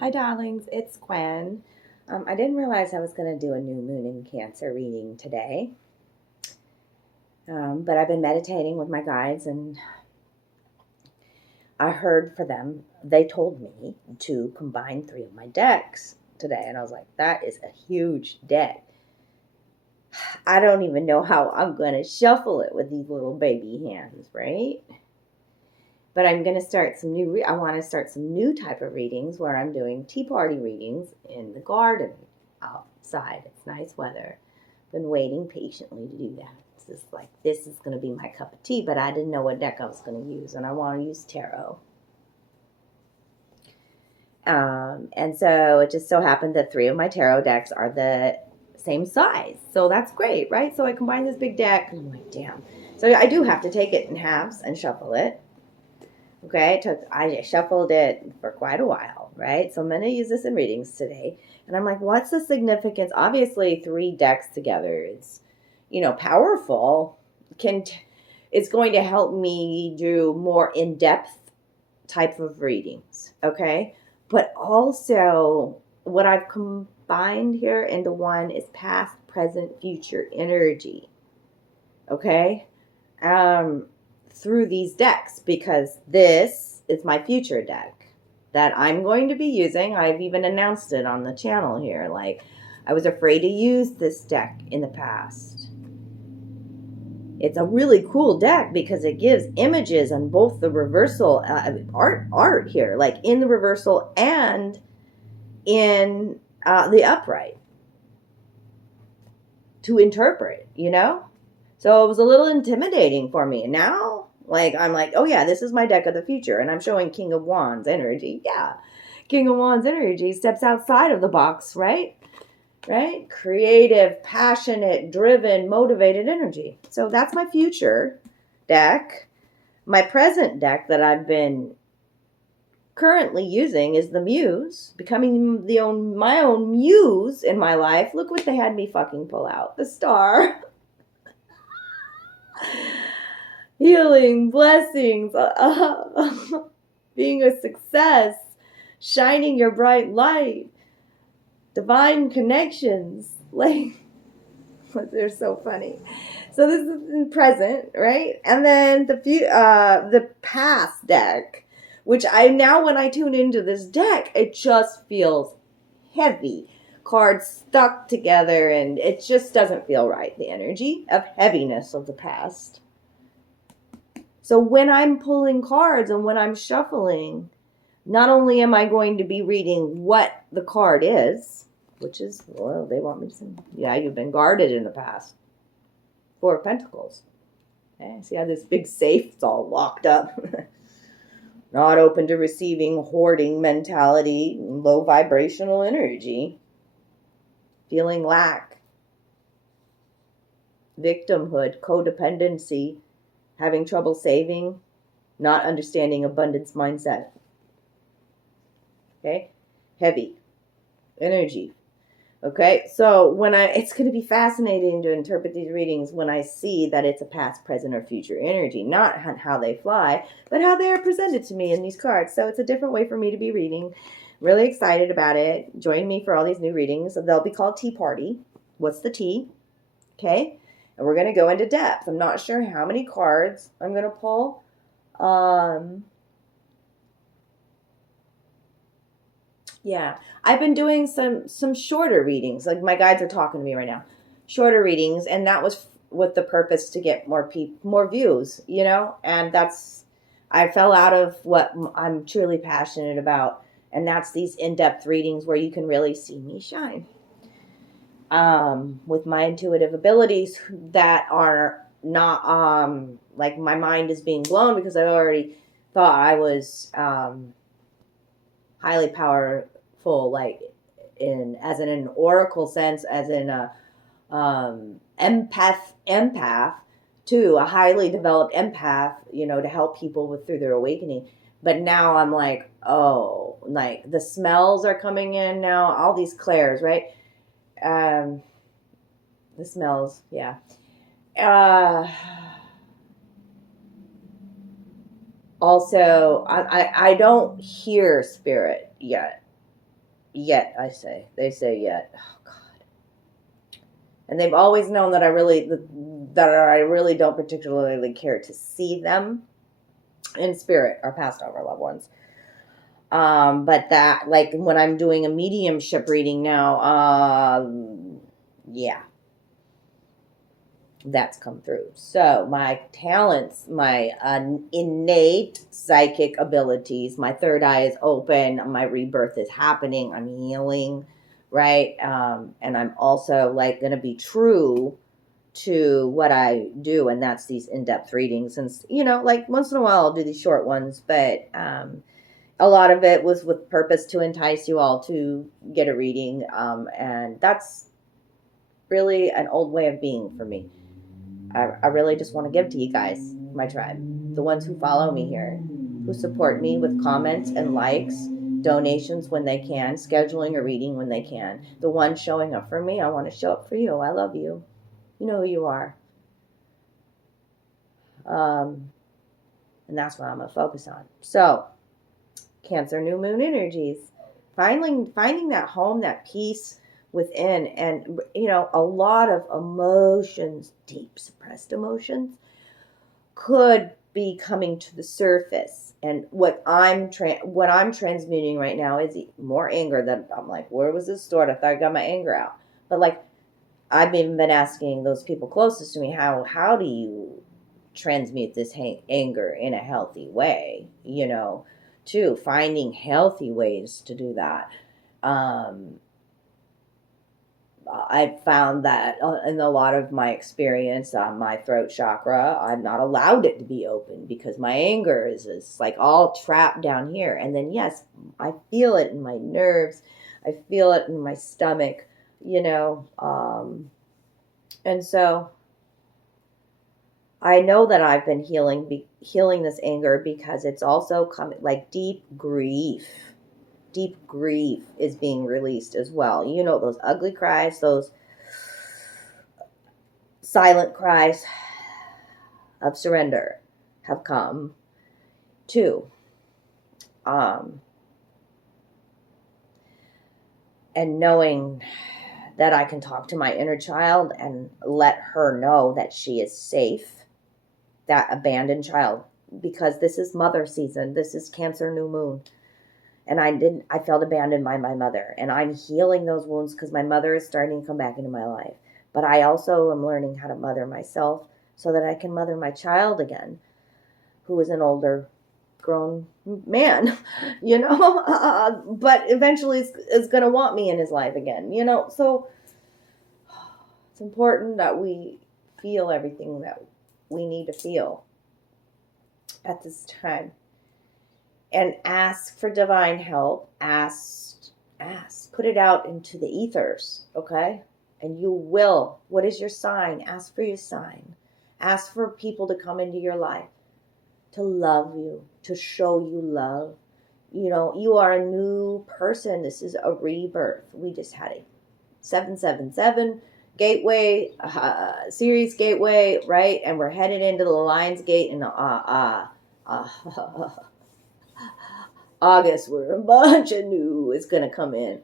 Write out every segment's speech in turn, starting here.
Hi, darlings. It's Gwen. I didn't realize I was going to do a new moon in Cancer reading today, but I've been meditating with my guides and I heard for them. They told me to combine three of my decks today, and I was like, that is a huge deck. I don't even know how I'm going to shuffle it with these little baby hands, right? But I'm going to start some new, I want to start some new type of readings where I'm doing tea party readings in the garden outside. It's nice weather. Been waiting patiently to do that. It's just like, this is going to be my cup of tea, but I didn't know what deck I was going to use, and I want to use tarot. And so it just so happened that three of my tarot decks are the same size. So that's great, right? So I combined this big deck, and I'm like, damn. So I do have to take it in halves and shuffle it. Okay, I just shuffled it for quite a while, right? So I'm going to use this in readings today. And I'm like, what's the significance? Obviously, three decks together is, powerful. It's going to help me do more in-depth type of readings, okay? But also, what I've combined here into one is past, present, future energy, okay? Through these decks, because this is my future deck that I'm going to be using. I've even announced it on the channel here. Like, I was afraid to use this deck in the past. It's a really cool deck because it gives images on both the reversal art here, like in the reversal and in the upright to interpret, So it was a little intimidating for me. And now, I'm like, oh yeah, this is my deck of the future. And I'm showing King of Wands energy. Yeah. King of Wands energy steps outside of the box, right? Right? Creative, passionate, driven, motivated energy. So that's my future deck. My present deck that I've been currently using is the Muse, becoming my own muse in my life. Look what they had me fucking pull out. The Star. Healing, blessings, being a success, shining your bright light, divine connections. They're so funny. So this is in present, right? And then the past deck, which when I tune into this deck, it just feels heavy. Cards stuck together, and it just doesn't feel right. The energy of heaviness of the past. So when I'm pulling cards and when I'm shuffling, not only am I going to be reading what the card is, which is, well, they want me to say, yeah, you've been guarded in the past. Four of Pentacles. Okay, see how this big safe is all locked up. Not open to receiving, hoarding mentality, low vibrational energy. Feeling lack. Victimhood, codependency, having trouble saving, not understanding abundance mindset. Okay? Heavy energy. Okay? So it's going to be fascinating to interpret these readings when I see that it's a past, present, or future energy. Not how they fly, but how they are presented to me in these cards. So it's a different way for me to be reading. Really excited about it. Join me for all these new readings. They'll be called Tea Party. What's the tea? Okay? And we're going to go into depth. I'm not sure how many cards I'm going to pull. Yeah. I've been doing some shorter readings. Like, my guides are talking to me right now. Shorter readings, and that was with the purpose to get more views, And I fell out of what I'm truly passionate about, and that's these in-depth readings where you can really see me shine. With my intuitive abilities that are not, like, my mind is being blown because I already thought I was highly powerful, like as in an oracle sense, as in a empath too, a highly developed empath, to help people through their awakening. But now I'm like, oh, like the smells are coming in now, all these clairs, right? The smells, yeah. Also, I don't hear spirit yet. Yet, I say. They say yet. Oh, God. And they've always known that I really don't particularly care to see them in spirit, our past over loved ones. But that, like, when I'm doing a mediumship reading now, yeah, that's come through. So my talents, my innate psychic abilities, my third eye is open, my rebirth is happening, I'm healing, right? And I'm also, like, going to be true to what I do, and that's these in-depth readings. And, you know, like, once in a while I'll do these short ones, but a lot of it was with purpose to entice you all to get a reading, and that's really an old way of being for me. I really just want to give to you guys, my tribe, the ones who follow me here, who support me with comments and likes, donations when they can, scheduling a reading when they can. The ones showing up for me, I want to show up for you. I love you. You know who you are. And that's what I'm going to focus on. So, Cancer new moon energies. Finding that home, that peace within, and, you know, a lot of emotions, deep suppressed emotions, could be coming to the surface. And what I'm transmuting right now is more anger. That I'm like, where was this stored? I thought I got my anger out. But, like, I've been asking those people closest to me, how do you transmute this anger in a healthy way? You know, too, finding healthy ways to do that. I found that in a lot of my experience, my throat chakra, I'm not allowed it to be open because my anger is like all trapped down here. And then, yes, I feel it in my nerves. I feel it in my stomach, you know. And so I know that I've been healing this anger because it's also coming, like, deep grief. Deep grief is being released as well. You know, those ugly cries, those silent cries of surrender have come too. And knowing that I can talk to my inner child and let her know that she is safe, that abandoned child, because this is mother season. This is Cancer new moon. And I felt abandoned by my mother, and I'm healing those wounds because my mother is starting to come back into my life. But I also am learning how to mother myself so that I can mother my child again, who is an older grown man, you know, but eventually is going to want me in his life again, you know. So it's important that we feel everything that we need to feel at this time. And ask for divine help. Ask. Put it out into the ethers, okay? And you will. What is your sign? Ask for your sign. Ask for people to come into your life, to love you, to show you love. You know, you are a new person. This is a rebirth. We just had a 777 gateway, series gateway, right? And we're headed into the Lion's Gate in August, where a bunch of new is going to come in.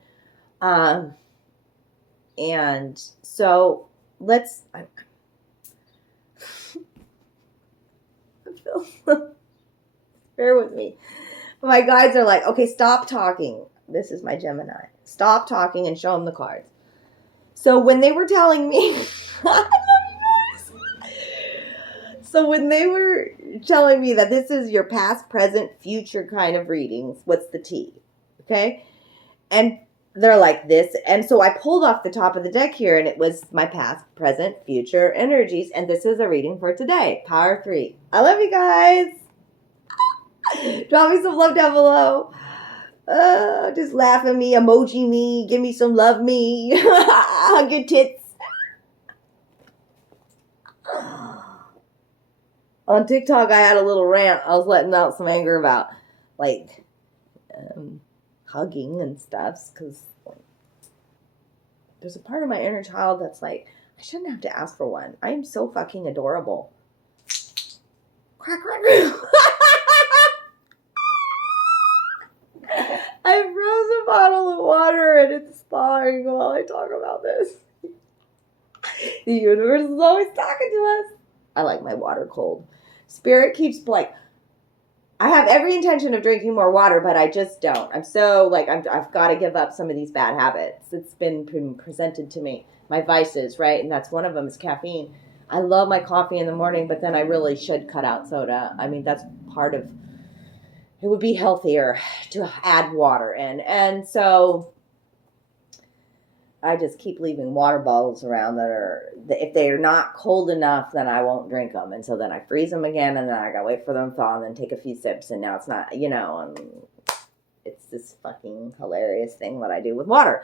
And so let's, bear with me. My guides are like, okay, stop talking. This is my Gemini. Stop talking and show them the cards. So when they were telling me, I love you guys. So when they were telling me that this is your past, present, future kind of readings, what's the T? Okay? And they're like this. And so I pulled off the top of the deck here, and it was my past, present, future energies. And this is a reading for today. Power 3. I love you guys. Drop me some love down below. Just laugh at me, emoji me, give me some love me. Hug your tits. On TikTok, I had a little rant. I was letting out some anger about, like, hugging and stuff. Because there's a part of my inner child that's like, I shouldn't have to ask for one. I am so fucking adorable. Quack, quack. I froze bottle of water and it's thawing while I talk about this. The universe is always talking to us. I like my water cold. Spirit keeps like, I have every intention of drinking more water, but I just don't. I'm so like, I've got to give up some of these bad habits. It's been presented to me. My vices, right? And that's one of them is caffeine. I love my coffee in the morning, but then I really should cut out soda. I mean, that's part of, it would be healthier to add water in. And so I just keep leaving water bottles around that are, if they're not cold enough, then I won't drink them. And so then I freeze them again, and then I gotta wait for them to thaw and then take a few sips. And now it's not, it's this fucking hilarious thing that I do with water.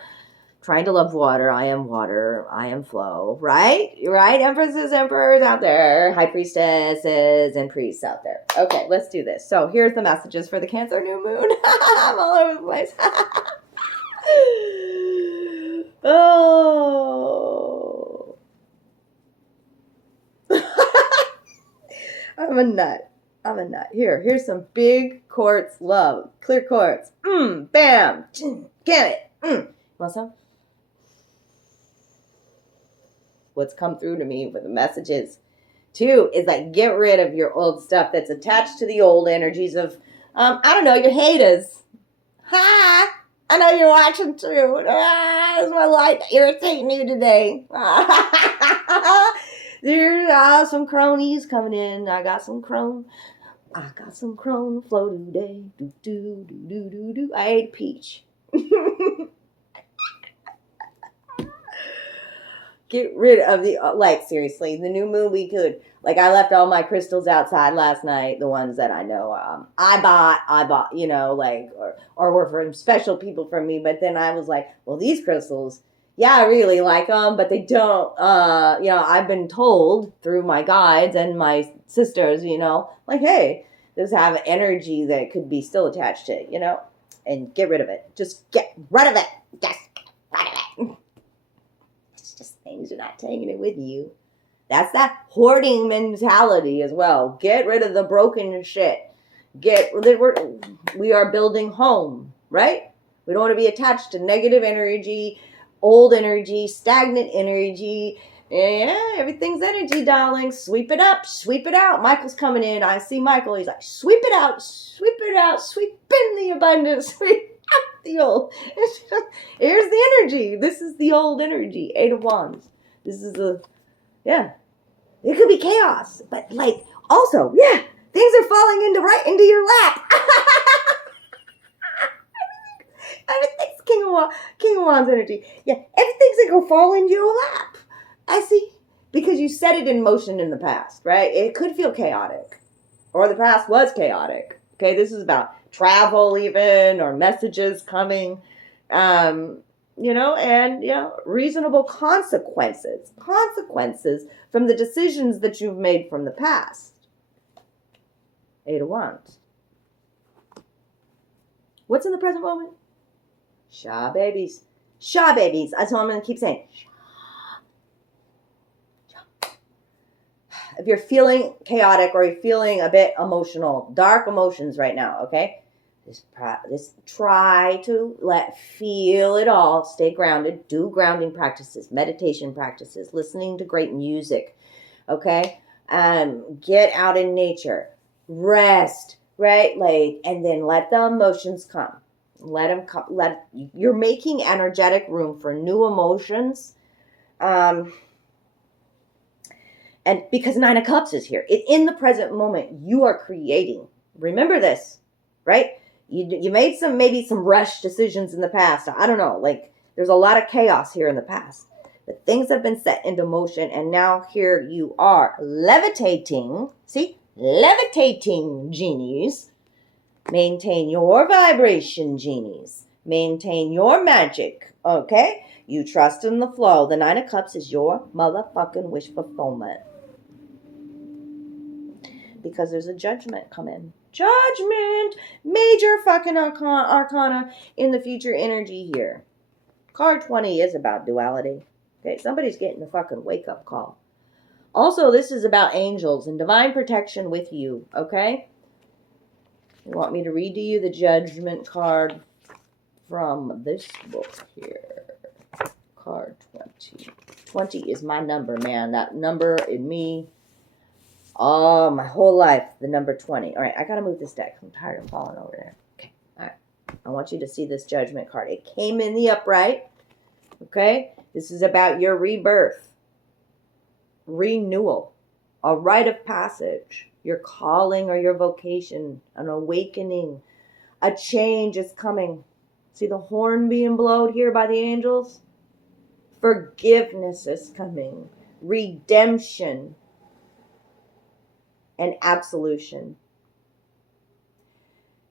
Trying to love water. I am water. I am flow. Right? Right? Empresses, emperors out there. High priestesses and priests out there. Okay, let's do this. So here's the messages for the Cancer new moon. I'm all over the place. Oh. I'm a nut. Here's some big quartz love. Clear quartz. Bam. Get it. Want some? What's come through to me with the messages, too, is like get rid of your old stuff that's attached to the old energies of, I don't know, your haters. Hi. I know you're watching too. Is my light irritating you today? There's some cronies coming in. I got some crone flow today. Do. I ate a peach. Get rid of the, like, seriously, the new moon we could, like, I left all my crystals outside last night, the ones that I know I bought, like, or were from special people from me, but then I was like, well, these crystals, yeah, I really like them, but they don't, I've been told through my guides and my sisters, like, hey, those have energy that could be still attached to it, and get rid of it. Just get rid of it. Just get rid of it. Just things you're not taking it with you. That's that hoarding mentality as well. Get rid of the broken shit. We are building home, right? We don't want to be attached to negative energy, old energy, stagnant energy. Yeah, everything's energy, darling. Sweep it up, sweep it out. Michael's coming in. I see Michael. He's like, sweep it out, sweep in the abundance, sweep the old. Here's the energy. This is the old energy. 8 of Wands. This is it could be chaos, but like also, things are falling right into your lap. Everything's King of Wands energy. Yeah, everything's gonna fall into your lap. I see, because you set it in motion in the past, right? It could feel chaotic, or the past was chaotic. Okay, this is about travel even, or messages coming, reasonable consequences from the decisions that you've made from the past. 8 of Wands. What's in the present moment? Shaw babies. That's what I'm going to keep saying. If you're feeling chaotic or you're feeling a bit emotional, dark emotions right now, okay? Try to feel it all. Stay grounded. Do grounding practices, meditation practices, listening to great music, okay? Get out in nature. Rest, right? And then let the emotions come. Let them come. You're making energetic room for new emotions. And because 9 of Cups is here, in the present moment, you are creating. Remember this, right? You made maybe some rush decisions in the past. I don't know. There's a lot of chaos here in the past. But things have been set into motion, and now here you are levitating. See? Levitating, genies. Maintain your vibration, genies. Maintain your magic, okay? You trust in the flow. The 9 of Cups is your motherfucking wish fulfillment. Because there's a judgment coming. Judgment! Major fucking arcana in the future energy here. Card 20 is about duality. Okay, somebody's getting a fucking wake-up call. Also, this is about angels and divine protection with you, okay? You want me to read to you the judgment card from this book here. Card 20. 20 is my number, man. That number in me, oh, my whole life, the number 20. All right, I got to move this deck. I'm tired of falling over there. Okay, all right. I want you to see this Judgment card. It came in the upright, okay? This is about your rebirth, renewal, a rite of passage, your calling or your vocation, an awakening, a change is coming. See the horn being blown here by the angels? Forgiveness is coming, redemption, and absolution.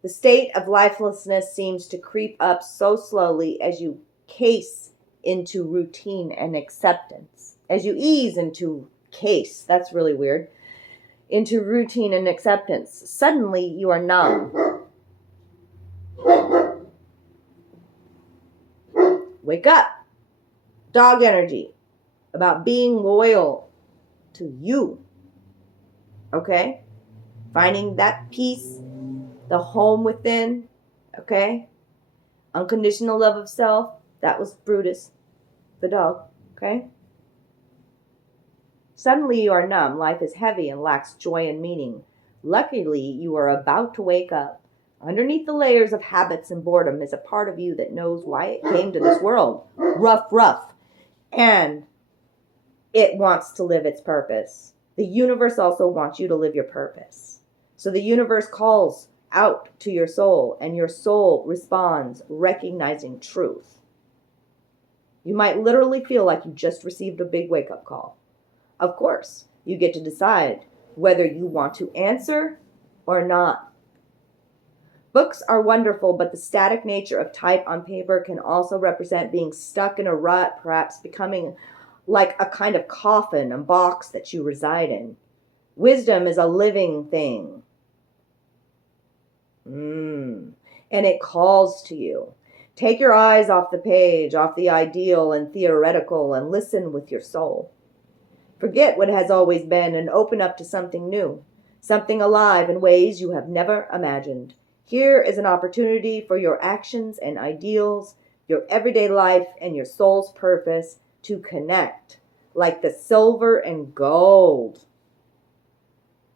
The state of lifelessness seems to creep up so slowly as you case into routine and acceptance. As you ease into case, that's really weird, into routine and acceptance, suddenly you are numb. Wake up. Dog energy about being loyal to you. Okay? Finding that peace, the home within. Okay? Unconditional love of self. That was Brutus, the dog. Okay? Suddenly you are numb. Life is heavy and lacks joy and meaning. Luckily, you are about to wake up. Underneath the layers of habits and boredom is a part of you that knows why it came to this world. Rough. And it wants to live its purpose. The universe also wants you to live your purpose. So the universe calls out to your soul, and your soul responds, recognizing truth. You might literally feel like you just received a big wake-up call. Of course, you get to decide whether you want to answer or not. Books are wonderful, but the static nature of type on paper can also represent being stuck in a rut, perhaps becoming like a kind of coffin, a box that you reside in. Wisdom is a living thing. And it calls to you. Take your eyes off the page, off the ideal and theoretical, and listen with your soul. Forget what has always been and open up to something new, something alive in ways you have never imagined. Here is an opportunity for your actions and ideals, your everyday life, and your soul's purpose to connect like the silver and gold.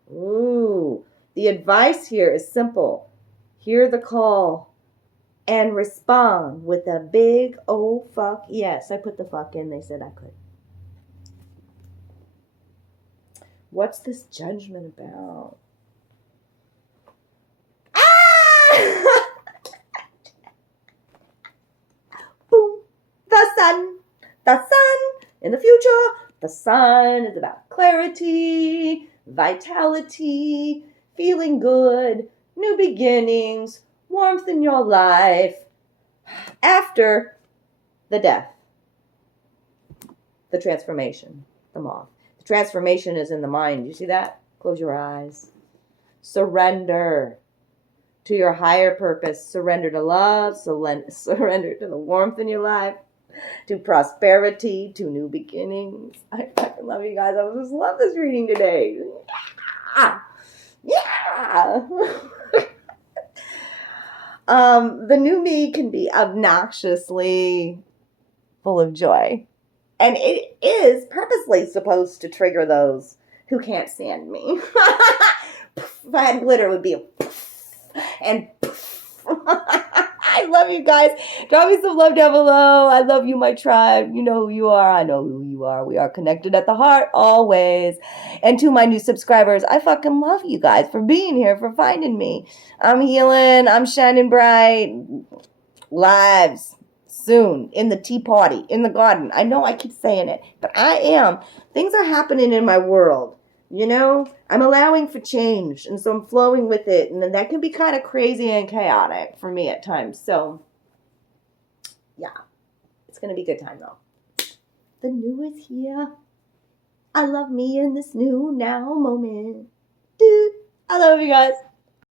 Ooh, the advice here is simple. Hear the call and respond with a big oh fuck yes. I put the fuck in. They said I could. What's this judgment about? Boom. The sun in the future. The sun is about clarity, vitality, feeling good, new beginnings, warmth in your life after the death, the transformation, the moth. The transformation is in the mind. You see that? Close your eyes. Surrender to your higher purpose. Surrender to love. Surrender to the warmth in your life, to prosperity, to new beginnings. I fucking love you guys. I just love this reading today. Yeah. The new me can be obnoxiously full of joy. And it is purposely supposed to trigger those who can't stand me. If I had glitter, it would be a poof and poof. I love you guys. Drop me some love down below. I love you, my tribe. You know who you are. I know who you are. We are connected at the heart always. And to my new subscribers, I fucking love you guys for being here, for finding me. I'm healing. I'm shining bright. Lives soon in the tea party, in the garden. I know I keep saying it, but I am. Things are happening in my world. You know, I'm allowing for change, and so I'm flowing with it, and that can be kind of crazy and chaotic for me at times. So, yeah, it's going to be a good time, though. The new is here. I love me in this new now moment. Dude, I love you guys.